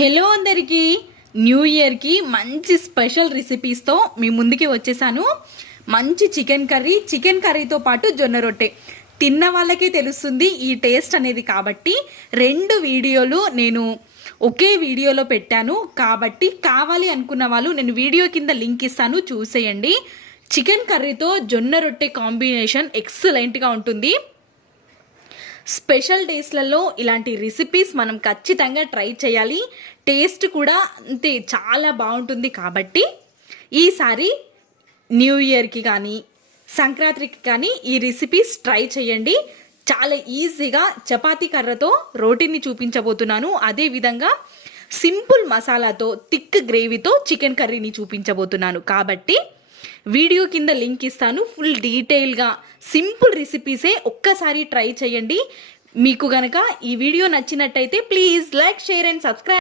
Hello అందరికీ new ఇయర్కి మంచి స్పెషల్ రెసిపీస్తో మీ ముందుకి వచ్చేసాను. మంచి చికెన్ కర్రీతో పాటు జొన్న రొట్టె తిన్న వాళ్ళకే తెలుస్తుంది ఈ టేస్ట్ అనేది. కాబట్టి రెండు వీడియోలు నేను ఒకే వీడియోలో పెట్టాను. కాబట్టి కావాలి అనుకున్న వాళ్ళు నేను వీడియో కింద లింక్ ఇస్తాను, చూసేయండి. చికెన్ కర్రీతో జొన్న రొట్టె కాంబినేషన్ ఎక్సలెంట్గా ఉంటుంది. స్పెషల్ డేస్లలో ఇలాంటి రెసిపీస్ మనం ఖచ్చితంగా ట్రై చేయాలి. టేస్ట్ కూడా అంతే చాలా బాగుంటుంది. కాబట్టి ఈసారి న్యూ ఇయర్కి కానీ సంక్రాంతికి కానీ ఈ రెసిపీస్ ట్రై చేయండి. చాలా ఈజీగా చపాతీ కర్రతో రోటీని చూపించబోతున్నాను. అదేవిధంగా సింపుల్ మసాలాతో థిక్ గ్రేవీతో చికెన్ కర్రీని చూపించబోతున్నాను. కాబట్టి వీడియో కింద లింక్ ఇస్తాను. ఫుల్ డీటెయిల్గా సింపుల్ రెసిపీసే ఒక్కసారి ట్రై చేయండి. మీకు గనక ఈ వీడియో నచ్చినట్టయితే please like, share and subscribe.